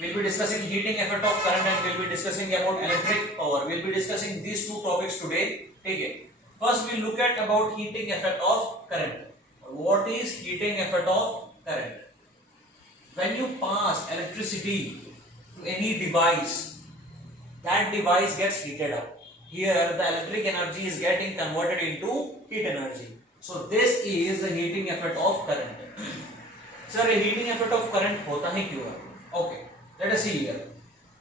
we'll be discussing heating effect of current and we'll be discussing about electric power. We'll be discussing these two topics today. Okay. First we'll look at about heating effect of current. What is heating effect of current? When you pass electricity to any device, that device gets heated up. Here the electric energy is getting converted into heat energy. So this is the heating effect of current. Sir, a heating effect of current होता है क्यों? Okay, let us see here.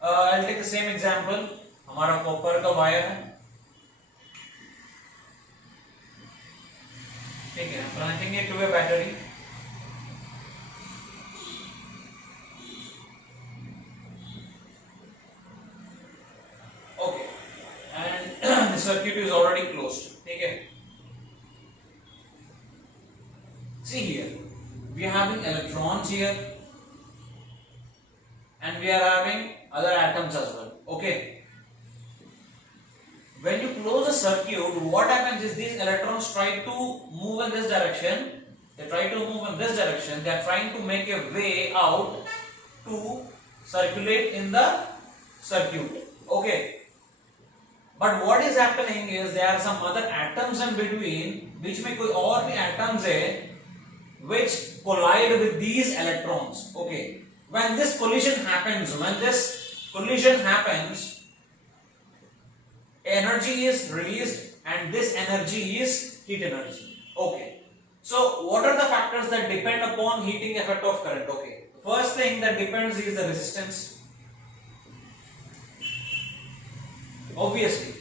I'll take the same example. हमारा copper का wire है, ठीक है, connecting it to a battery. Okay, and the circuit is already closed. ठीक है. See here, we are having electrons here and we are having other atoms as well. Okay, when you close a circuit, what happens is these electrons try to move in this direction. They try to move in this direction. They are trying to make a way out to circulate in the circuit. Okay, but what is happening is there are some other atoms in between, बीच में कोई और भी atoms है which collide with these electrons. Okay, when this collision happens, energy is released and this energy is heat energy. Okay, so what are the factors that depend upon heating effect of current? Okay, first thing that depends is the resistance. Obviously,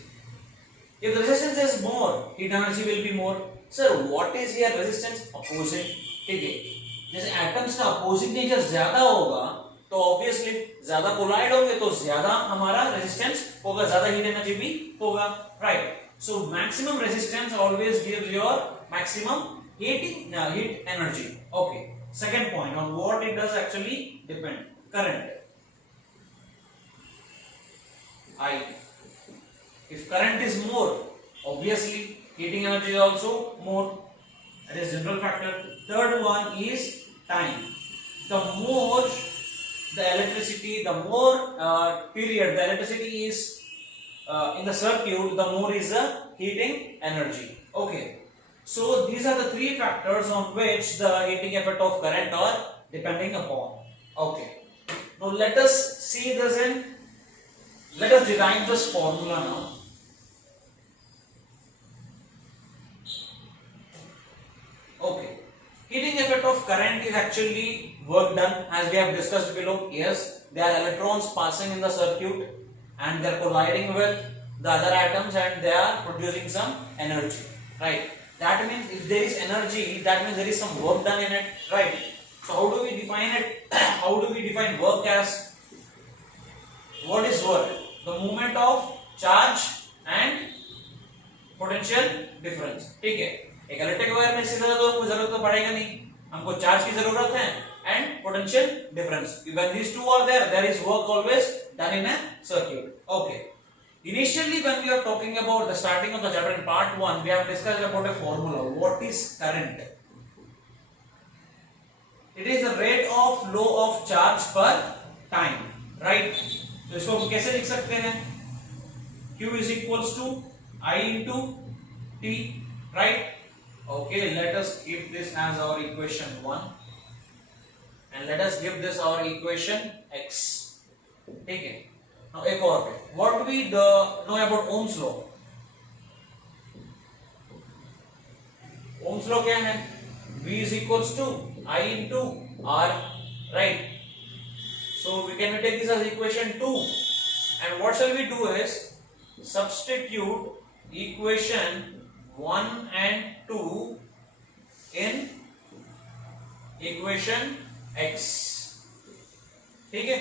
if the resistance is more, heat energy will be more. Sir, what is here resistance? Opposing. ठीक है, जैसे atoms का opposite nature ज्यादा होगा तो obviously ज्यादा collide होंगे तो ज्यादा हमारा रेजिस्टेंस होगा, ज्यादा हीट एनर्जी भी होगा, right. So maximum resistance always gives your maximum heat energy. Okay, second point on what it does actually depend. Current, I, if current is more, obviously heating energy is also more. That is general factor. Third one is time. The more the electricity, the more period the electricity is in the circuit, the more is the heating energy. Okay, so these are the three factors on which the heating effect of current are depending upon. Okay, now let us see this in, let us derive this formula now. Okay, heating effect of current is actually work done as we have discussed below. Yes, there are electrons passing in the circuit and they are colliding with the other atoms and they are producing some energy, right? That means if there is energy, that means there is some work done in it, right? So how do we define it? How do we define work as? What is work? The movement of charge and potential difference. ठीक है, एक electric wire में सीधा तो कोई जरूरत तो पड़ेगा नहीं, हमको चार्ज की जरूरत है and potential difference. When these two are there, there is work always done in a circuit. Okay, initially when we are talking about the starting of the chapter in part 1, we have discussed about a formula. What is current? It is the rate of flow of charge per time, right? तो इसको हम कैसे लिख सकते हैं? Q is equals to I into T, right? Okay, let us keep this as our equation 1 and let us give this our equation x. ठीक है, now एक और पे, what do we know about Ohm's law? Ohm's law क्या है? V is equals to I into R, right? So we can take this as equation 2 and what shall we do is substitute equation 1 and 2 in equation x. ठीक है,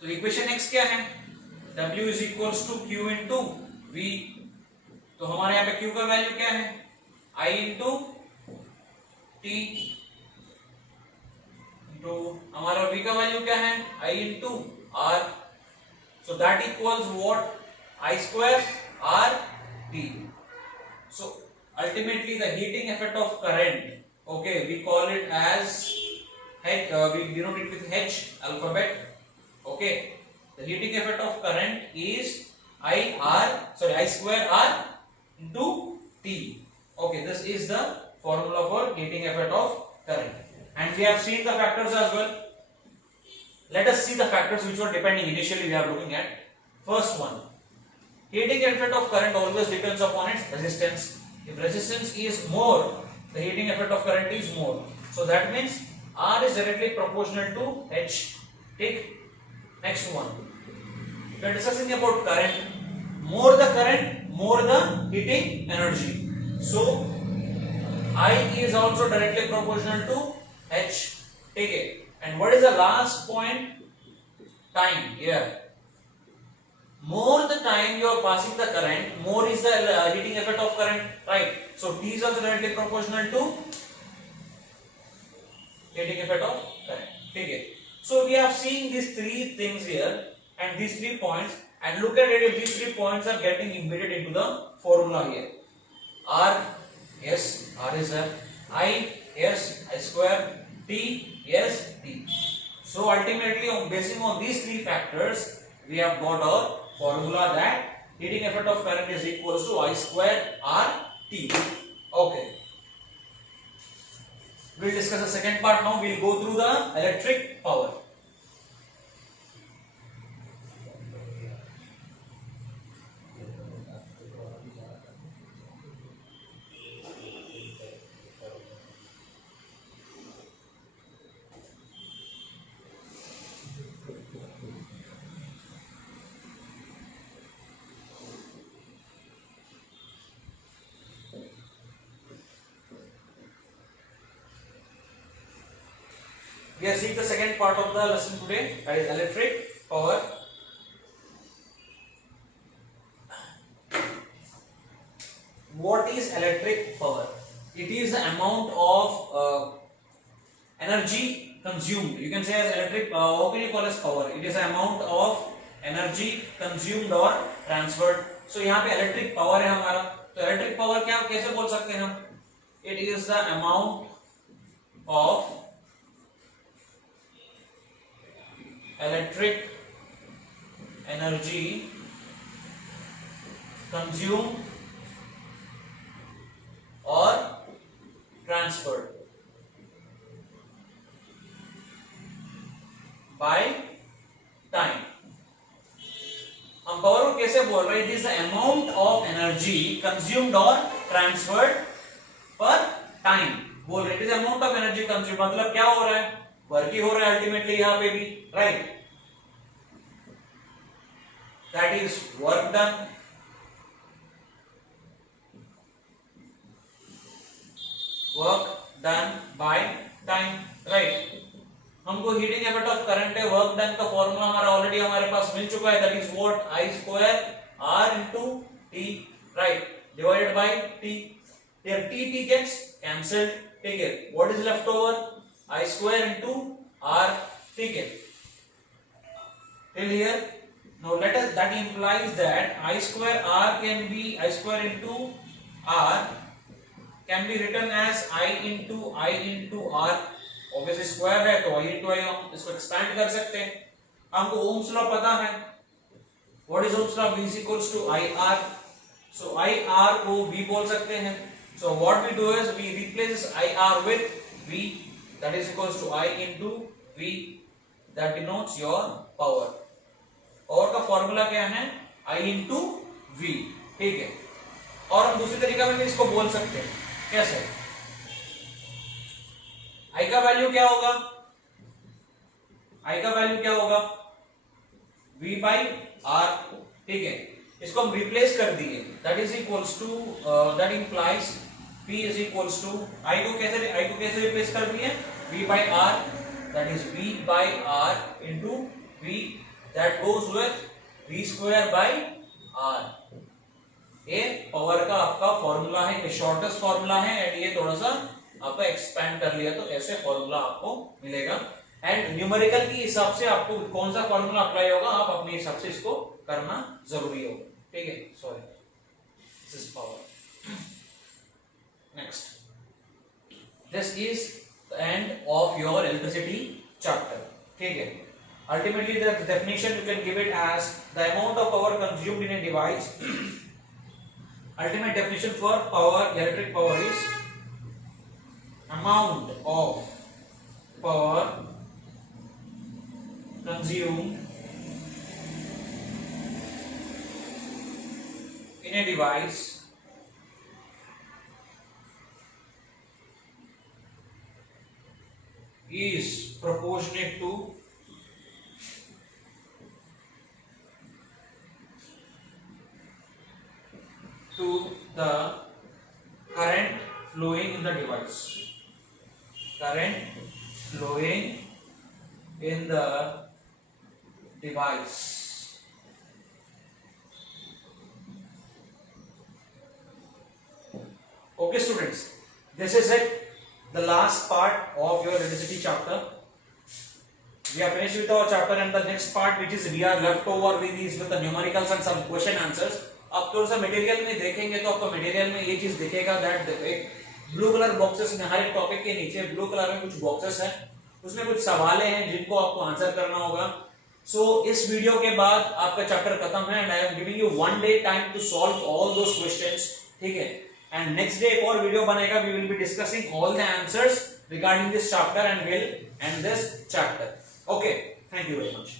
तो equation x क्या है? W is equals to Q into V. तो हमारे यहाँ पे Q का वैल्यू क्या है? I into T. तो हमारा V का वैल्यू क्या है? I into R. So that equals what? I square R T. So ultimately the heating effect of current, okay, we call it as We denote it with H alphabet. Okay, the heating effect of current is I square R into T. Okay, this is the formula for heating effect of current, and we have seen the factors as well. Let us see the factors which were depending initially we are looking at. First one, heating effect of current always depends upon its resistance. If resistance is more, the heating effect of current is more. So that means R is directly proportional to H. Take next one. We are discussing about current. More the current, more the heating energy. So I is also directly proportional to H. Take it. And what is the last point? Time. Here. More the time you are passing the current, more is the heating effect of current, right? So T is also directly proportional to heating effect of current. Okay. So we have seen these three things here and these 3 points, and look at it if these 3 points are getting embedded into the formula here. R, yes, R is there. I, yes, I square. T, yes, T. So ultimately, basing on these 3 factors, we have got our formula that heating effect of current is equals to I square R T. Okay. We'll discuss the second part now. We'll go through the electric power. We are seeing the second part of the lesson today, that is electric power. What is electric power? It is the amount of energy consumed. You can say as electric, how can you call as power? It is the amount of energy consumed or transferred. So यहाँ पे electric power है हमारा. तो electric power क्या कैसे बोल सकते हैं हम? It is the amount of electric energy consumed or transferred by time. हम पावर को कैसे बोल रहे हैं? It is the amount of energy consumed और ट्रांसफर्ड पर टाइम बोल रहे. It is amount of energy consumed मतलब क्या हो रहा है? वर्क ही हो रहा है अल्टीमेटली यहाँ पे भी, right? That is work done. Work done by time, right? हमको हीटिंग इफेक्ट ऑफ करंट है, वर्क डन का फॉर्मूला हमारा ऑलरेडी हमारे पास मिल चुका है. That is what? I square R into T, right? Divided by T. Here t gets cancelled. Take it. What is left over? I square into r. Take it. Till here. Now let us. That implies that I square r can be I square into r can be written as I into r. Obviously square है तो I into I हम इसको expand कर सकते हैं. हमको Ohm's law पता है. What is Ohm's law? V is equals to IR. So IR को V बोल सकते हैं. So what we do is we replace IR with V, that is equals to I into V. That denotes your power. Power का formula क्या है? I into V. ठीक है. और हम दूसरी तरीका में भी इसको बोल सकते हैं. कैसे? I का वैल्यू क्या होगा? I का वैल्यू क्या होगा? V by R. ठीक है. इसको हम रिप्लेस कर दिए. That is equals to that implies P is equals to I को कैसे रिप्लेस कर दिए? V by R. That is V by R into V. That goes with V square by R. ये पावर का आपका formula है, ये shortest formula है एंड ये थोड़ा सा आपको एक्सपैंड कर लिया तो ऐसे फॉर्मूला आपको मिलेगा. एंड न्यूमेरिकल के हिसाब से आपको कौन सा फॉर्मूला अप्लाई होगा आप अपने हिसाब से इसको करना जरूरी होगा. ठीक है. Sorry, this is power. Next, this is the end of your electricity chapter. ठीक है. Ultimately, the definition you can give it as the amount of power consumed in a device. Ultimate definition for power, electric power is amount of power consumed in a device is proportionate to the current flowing in the device. Current flowing in the device. Okay students, this is it, the last part of your electricity chapter. We are finished with our chapter, and the next part which is we are left over with is with the numericals and some question answers. अब थोड़ा सा material में देखेंगे तो आपको material में ये चीज दिखेगा दैट ब्लू कलर बॉक्सेस में हर एक टॉपिक के नीचे ब्लू कलर में कुछ बॉक्सेस हैं, उसमें कुछ सवालें हैं जिनको आपको आंसर करना होगा. सो इस वीडियो के बाद आपका चैप्टर खत्म है and I am giving you 1 day time to solve all those questions. ठीक है, एंड नेक्स्ट डे एक और वीडियो बनेगा. We will be discussing all the answers regarding this chapter and will end this chapter. Okay, thank you very much.